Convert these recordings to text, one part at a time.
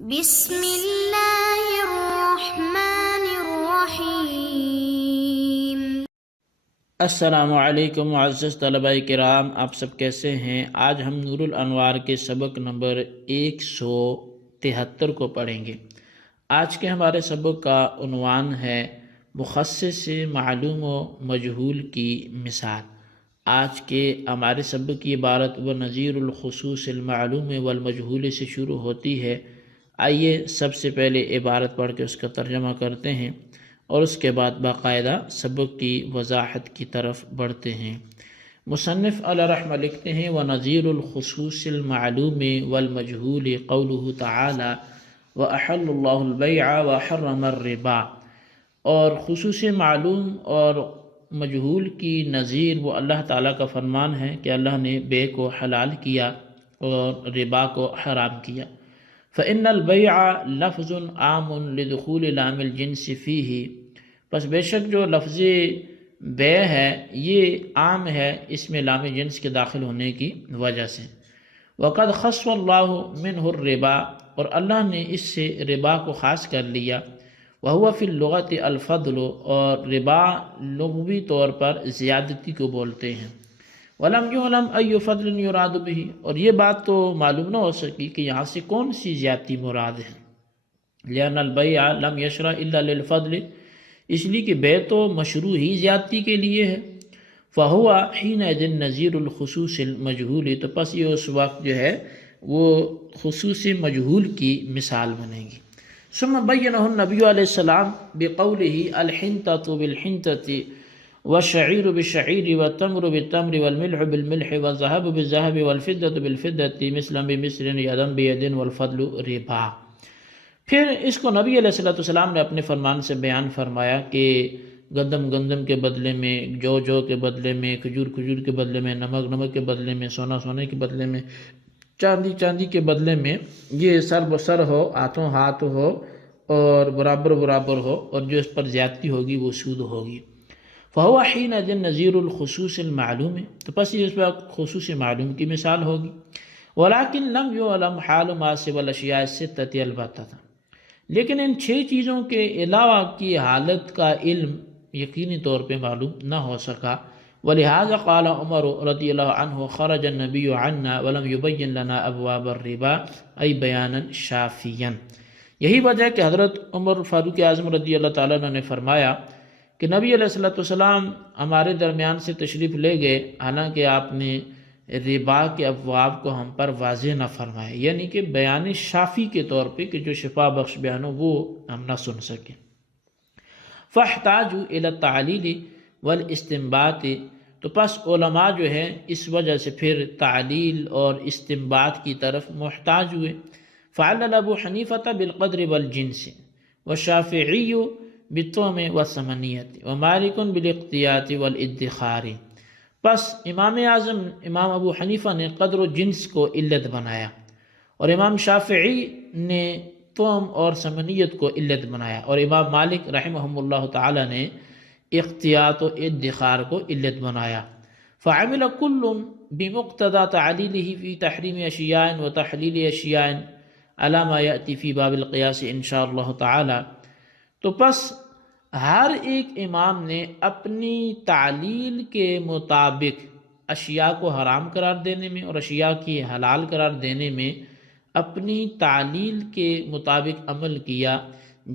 بسم اللہ الرحمن الرحیم۔ السلام علیکم معزز طلباء کرام، آپ سب کیسے ہیں؟ آج ہم نور الانوار کے سبق نمبر 173 کو پڑھیں گے۔ آج کے ہمارے سبق کا عنوان ہے مخصص معلوم و مجہول کی مثال۔ آج کے ہمارے سبق کی عبارت وَنَظِيرُ الْخُصُوصِ الْمَعْلُومِ وَالْمَجْهُولِ سے شروع ہوتی ہے۔ آئیے سب سے پہلے عبارت پڑھ کے اس کا ترجمہ کرتے ہیں اور اس کے بعد باقاعدہ سبق کی وضاحت کی طرف بڑھتے ہیں۔ مصنف علیہ رحمہ لکھتے ہیں وَنَظِيرُ الْخُصُوصِ الْمَعْلُومِ وَالْمَجْهُولِ قَوْلُهُ تَعَالَى وَأَحَلَّ اللَّهُ الْبَيْعَ وَحَرَّمَ الرِّبَا، اور خصوص معلوم اور مجہول کی نظیر وہ اللہ تعالیٰ کا فرمان ہے کہ اللہ نے بے کو حلال کیا اور ربا کو حرام کیا۔ فَإِنَّ الْبَيْعَ لَفْظٌ عَامٌ لِدُخُولِ لَامِ الْجِنْسِ فِيهِ، پس بے شک جو لفظ بے ہے یہ عام ہے اس میں لام جنس کے داخل ہونے کی وجہ سے۔ وَقَدْ خَصَّ اللَّهُ مِنْهُ الرِّبَا، اور اللہ نے اس سے ربا کو خاص کر لیا۔ وَهُوَ فِي اللُّغَةِ الْفَضْلُ، اور ربا لغوی طور پر زیادتی کو بولتے ہیں۔ وَلَمْ يُعْلَمْ أَيُّ فَضْلٍ يُرَادُ بِهِ، اور یہ بات تو معلوم نہ ہو سکی کہ یہاں سے کون سی زیادتی مراد ہے۔ لِأَنَّ الْبَيْعَ لَمْ يَشْرَعْ إِلَّا لِلْفَضْلِ، اس لیے کہ بے تو مشروع ہی زیادتی کے لیے ہے۔ فَهُوَ حِينَئِذٍ نَظِيرُ الْخُصُوصِ الْمَجْهُولِ، تو پس یہ اس وقت جو ہے وہ خصوص مجہول کی مثال بنے گی۔ ثم بينه النبي علیہ السلام بقوله الحنطة بالحنطة والشعير بالشعير والتمر بالتمر والملح بالملح والذهب بالذهب والفضة بالفضة مثلا بمثل يدا بيد والفضل ربا۔ پھر اس کو نبی علیہ السلام نے اپنے فرمان سے بیان فرمایا کہ گندم گندم کے بدلے میں، جو کے بدلے میں، کھجور کے بدلے میں، نمک کے بدلے میں، سونے کے بدلے میں، چاندی کے بدلے میں، یہ سر بسر ہو، ہاتھوں ہاتھ ہو اور برابر ہو، اور جو اس پر زیادتی ہوگی وہ سود ہوگی۔ فَهُوَ حِينَئِذٍ نَظِيرُ الْخُصُوصِ الْمَعْلُومِ، تو پس یہ اس وقت خصوص معلوم کی مثال ہوگی۔ وَلَكِنْ لَمْ يُعْلَمْ حَالُ مَا سِوَى الْأَشْيَاءِ السِّتَّةِ الْبَتَّةً، لیکن ان 6 چیزوں کے علاوہ کی حالت کا علم یقینی طور پہ معلوم نہ ہو سکا۔ وَلِهَذَا قَالَ عُمَرُ رضی اللہ عنہ خَرَجَ النَّبِيُّ عَنَّا وَلَمْ يُبَيِّن لَنَا أَبْوَابَ الرِّبَا أَيْ بَيَانًا شَافِيًا، یہی وجہ ہے کہ حضرت عمر فاروق اعظم رضی اللہ تعالیٰ عنہ نے فرمایا کہ نبی علیہ السلام ہمارے درمیان سے تشریف لے گئے، حالانکہ آپ نے ربا کے ابواب کو ہم پر واضح نہ فرمائے، یعنی کہ بیان شافی کے طور پہ کہ جو شفا بخش بیان ہو وہ ہم نہ سن سکیں۔ فاحتاجوا الى التعلیل والاستنباط، تو پس علماء جو ہیں اس وجہ سے پھر تعلیل اور استنباط کی طرف محتاج ہوئے۔ فعلل ابو حنیفہ بالقدر والجنس والشافعی بالطعم والثمنیت ومالک بالاقتیات والادخار، پس امام اعظم امام ابو حنیفہ نے قدر و جنس کو علت بنایا، اور امام شافعی نے طعم اور ثمنیت کو علت بنایا، اور امام مالک رحمہم اللہ تعالی نے اقتیات و ادخار کو علت بنایا۔ فعمل کل بمقتضى تعلیلہ فی تحریم اشیاء و تحلیل اشیاء علی ما یأتی فی باب القیاس انشاءاللہ تعالی، تو پس ہر ایک امام نے اپنی تعلیل کے مطابق اشیاء کو حرام قرار دینے میں اور اشیاء کی حلال قرار دینے میں اپنی تعلیل کے مطابق عمل کیا،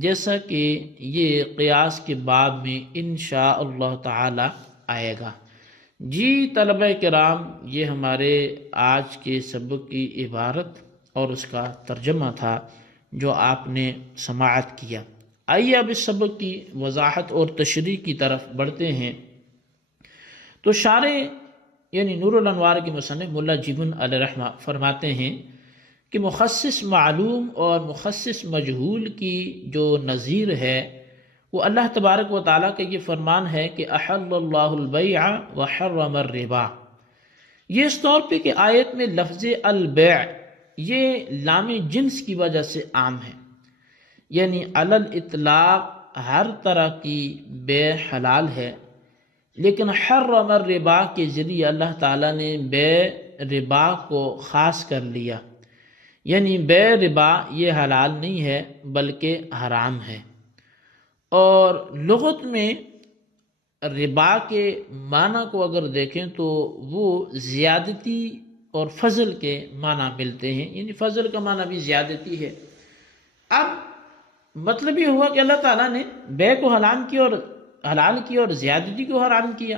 جیسا کہ یہ قیاس کے باب میں انشاءاللہ تعالی آئے گا۔ جی طلبہ کرام، یہ ہمارے آج کے سبق کی عبارت اور اس کا ترجمہ تھا جو آپ نے سماعت کیا۔ آئیے اب اس سبق کی وضاحت اور تشریح کی طرف بڑھتے ہیں۔ تو شارح یعنی نور الانوار کے مصنف ملا جیبن علیہ رحمہ فرماتے ہیں کہ مخصص معلوم اور مخصص مجہول کی جو نظیر ہے وہ اللہ تبارک و تعالیٰ کا یہ فرمان ہے کہ احل اللہ البیع وحرم الربا۔ یہ اس طور پہ کہ آیت میں لفظ البیع یہ لام جنس کی وجہ سے عام ہے، یعنی علی الاطلاق ہر طرح کی بے حلال ہے، لیکن حرم الربا کے ذریعے اللہ تعالیٰ نے بے ربا کو خاص کر لیا، یعنی بے ربا یہ حلال نہیں ہے بلکہ حرام ہے۔ اور لغت میں ربا کے معنی کو اگر دیکھیں تو وہ زیادتی اور فضل کے معنی ملتے ہیں، یعنی فضل کا معنی بھی زیادتی ہے۔ اب مطلب یہ ہوا کہ اللہ تعالیٰ نے بے کو حلال کیا اور زیادتی کو حرام کیا۔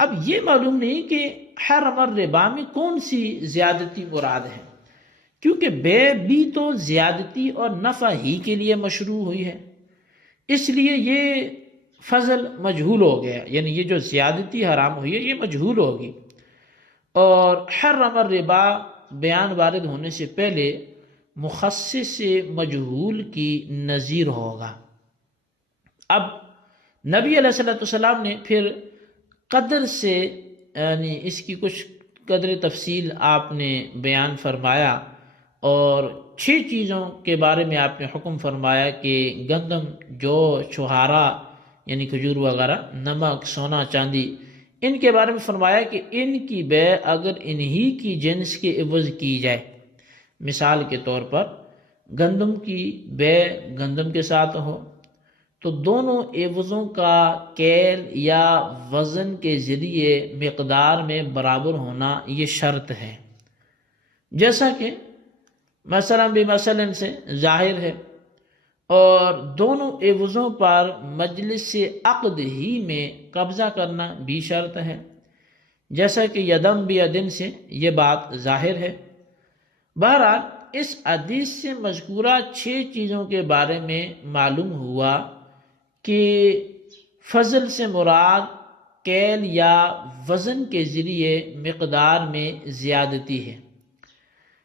اب یہ معلوم نہیں کہ حرم الربا میں کون سی زیادتی مراد ہے، کیونکہ بے بھی تو زیادتی اور نفع ہی کے لیے مشروع ہوئی ہے، اس لیے یہ فضل مجہول ہو گیا، یعنی یہ جو زیادتی حرام ہوئی ہے یہ مجہول ہوگی۔ اور حرم الربا بیان وارد ہونے سے پہلے مخصص مجہول کی نظیر ہوگا۔ اب نبی علیہ السلام نے پھر قدر سے، یعنی اس کی کچھ قدر تفصیل آپ نے بیان فرمایا، اور 6 چیزوں کے بارے میں آپ نے حکم فرمایا کہ گندم، جو، چھہارا یعنی کھجور وغیرہ، نمک، سونا، چاندی، ان کے بارے میں فرمایا کہ ان کی بے اگر انہی کی جنس کے عوض کی جائے، مثال کے طور پر گندم کی بے گندم کے ساتھ ہو تو دونوں عوضوں کا کیل یا وزن کے ذریعے مقدار میں برابر ہونا یہ شرط ہے، جیسا کہ مثلا بمثلا سے ظاہر ہے، اور دونوں عوضوں پر مجلس عقد ہی میں قبضہ کرنا بھی شرط ہے، جیسا کہ یدم بیدن سے یہ بات ظاہر ہے۔ بہرحال اس حدیث سے مذکورہ 6 چیزوں کے بارے میں معلوم ہوا کہ فضل سے مراد کیل یا وزن کے ذریعے مقدار میں زیادتی ہے،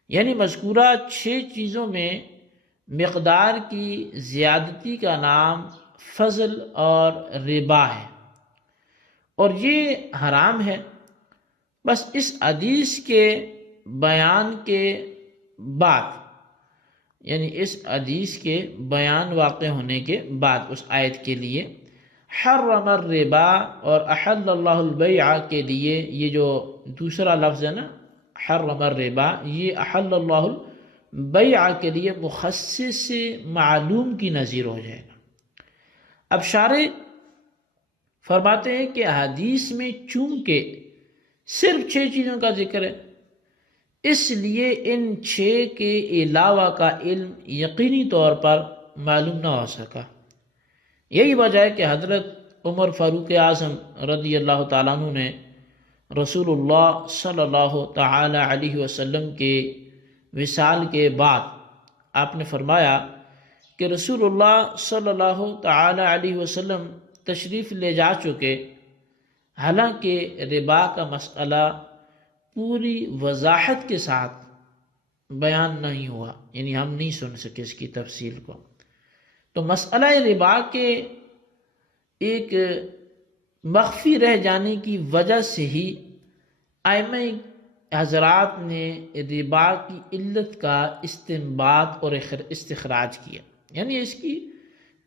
یعنی مذکورہ 6 چیزوں میں مقدار کی زیادتی کا نام فضل اور ربا ہے، اور یہ حرام ہے۔ بس اس حدیث کے بیان کے بعد، یعنی اس حدیث کے بیان واقع ہونے کے بعد اس آیت کے لیے حرم الربا اور احل اللہ البیع کے لیے یہ جو دوسرا لفظ ہے نا حرم الربا، یہ احل اللہ البیع کے لیے مخصص معلوم کی نظیر ہو جائے گا۔ اب شارح فرماتے ہیں کہ حدیث میں چونکہ صرف 6 چیزوں کا ذکر ہے، اس لیے ان 6 کے علاوہ کا علم یقینی طور پر معلوم نہ ہو سکا۔ یہی وجہ ہے کہ حضرت عمر فاروق اعظم رضی اللہ تعالیٰ عنہ نے رسول اللہ صلی اللہ تعالی علیہ وسلم کے وصال کے بعد آپ نے فرمایا کہ رسول اللہ صلی اللہ تعالی علیہ وسلم تشریف لے جا چکے، حالانکہ ربا کا مسئلہ پوری وضاحت کے ساتھ بیان نہیں ہوا، یعنی ہم نہیں سن سکے اس کی تفصیل کو۔ تو مسئلہ ربا کے ایک مخفی رہ جانے کی وجہ سے ہی ائمہ حضرات نے ربا کی علت کا استنباط اور استخراج کیا، یعنی اس کی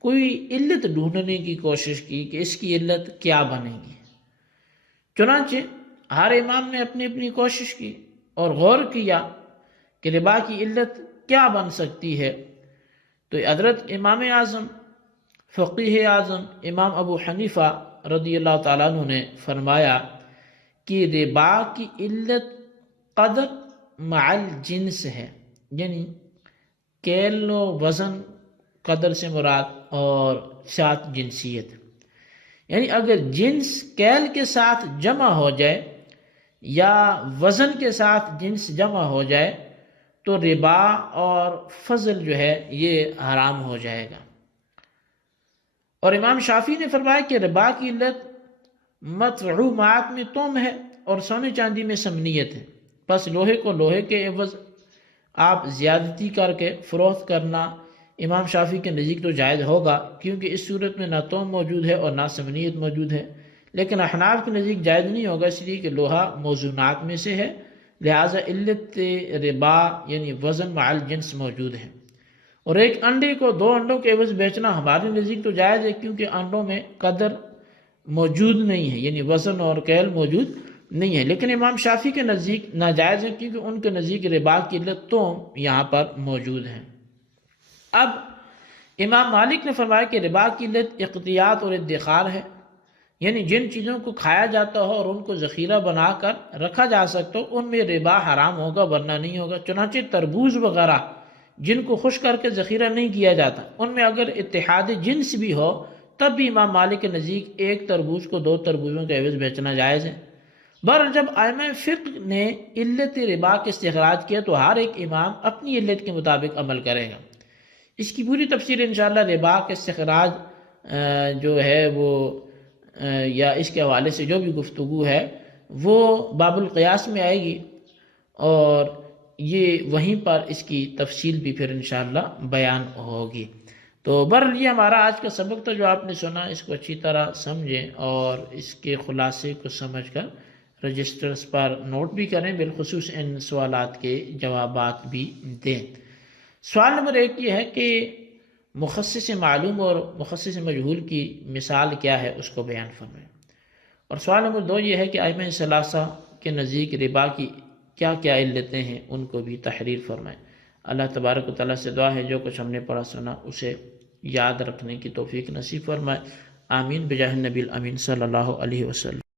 کوئی علت ڈھونڈنے کی کوشش کی کہ اس کی علت کیا بنے گی۔ چنانچہ ہر امام نے اپنی اپنی کوشش کی اور غور کیا کہ ربا کی علت کیا بن سکتی ہے۔ تو حضرت امام اعظم، فقیہ اعظم امام ابو حنیفہ رضی اللہ تعالیٰ عنہ نے فرمایا کہ ربا کی علت قدر مع الجنس ہے، یعنی کیل و وزن قدر سے مراد اور ساتھ جنسیت، یعنی اگر جنس کیل کے ساتھ جمع ہو جائے یا وزن کے ساتھ جنس جمع ہو جائے تو ربا اور فضل جو ہے یہ حرام ہو جائے گا۔ اور امام شافعی نے فرمایا کہ ربا کی علت مطعومات میں طعم ہے اور سونے چاندی میں سمنیت ہے، پس لوہے کو لوہے کے عوض آپ زیادتی کر کے فروخت کرنا امام شافعی کے نزدیک تو جائز ہوگا، کیونکہ اس صورت میں نہ طعم موجود ہے اور نہ سمنیت موجود ہے، لیکن احناف کے نزدیک جائز نہیں ہوگا، اس لیے کہ لوہا موزونات میں سے ہے، لہٰذا علت ربا یعنی وزن مع الجنس موجود ہے۔ اور ایک انڈے کو 2 انڈوں کے عوض بیچنا ہمارے نزدیک تو جائز ہے، کیونکہ انڈوں میں قدر موجود نہیں ہے، یعنی وزن اور کیل موجود نہیں ہے، لیکن امام شافعی کے نزدیک ناجائز ہے، کیونکہ ان کے نزدیک ربا کی علت تو یہاں پر موجود ہے۔ اب امام مالک نے فرمایا کہ ربا کی علت اقتیات اور ادخار ہے، یعنی جن چیزوں کو کھایا جاتا ہو اور ان کو ذخیرہ بنا کر رکھا جا سکتا ہو ان میں ربا حرام ہوگا ورنہ نہیں ہوگا۔ چنانچہ تربوز وغیرہ جن کو خشک کر کے ذخیرہ نہیں کیا جاتا ان میں اگر اتحاد جنس بھی ہو تب بھی امام مالک کے نزدیک ایک تربوز کو 2 تربوزوں کے عوض بیچنا جائز ہے۔ بہرحال جب ائمہ فقہ نے علت ربا کے استخراج کیا تو ہر ایک امام اپنی علت کے مطابق عمل کرے گا۔ اس کی پوری تفصیل انشاءاللہ ربا کے استخراج جو ہے وہ یا اس کے حوالے سے جو بھی گفتگو ہے وہ باب القیاس میں آئے گی، اور یہ وہیں پر اس کی تفصیل بھی پھر انشاءاللہ بیان ہوگی۔ تو بہرحال یہ ہمارا آج کا سبق تھا، جو آپ نے سنا اس کو اچھی طرح سمجھیں اور اس کے خلاصے کو سمجھ کر رجسٹرز پر نوٹ بھی کریں، بالخصوص ان سوالات کے جوابات بھی دیں۔ سوال نمبر 1 یہ ہے کہ مخصص معلوم اور مخصص مجہول کی مثال کیا ہے، اس کو بیان فرمائیں۔ اور سوال نمبر 2 یہ ہے کہ ائمہ ثلاثہ کے نزدیک ربا کی کیا کیا علتیں ہیں، ان کو بھی تحریر فرمائیں۔ اللہ تبارک و تعالیٰ سے دعا ہے جو کچھ ہم نے پڑھا سنا اسے یاد رکھنے کی توفیق نصیب فرمائے۔ آمین بجاہ النبی الامین صلی اللہ علیہ وسلم۔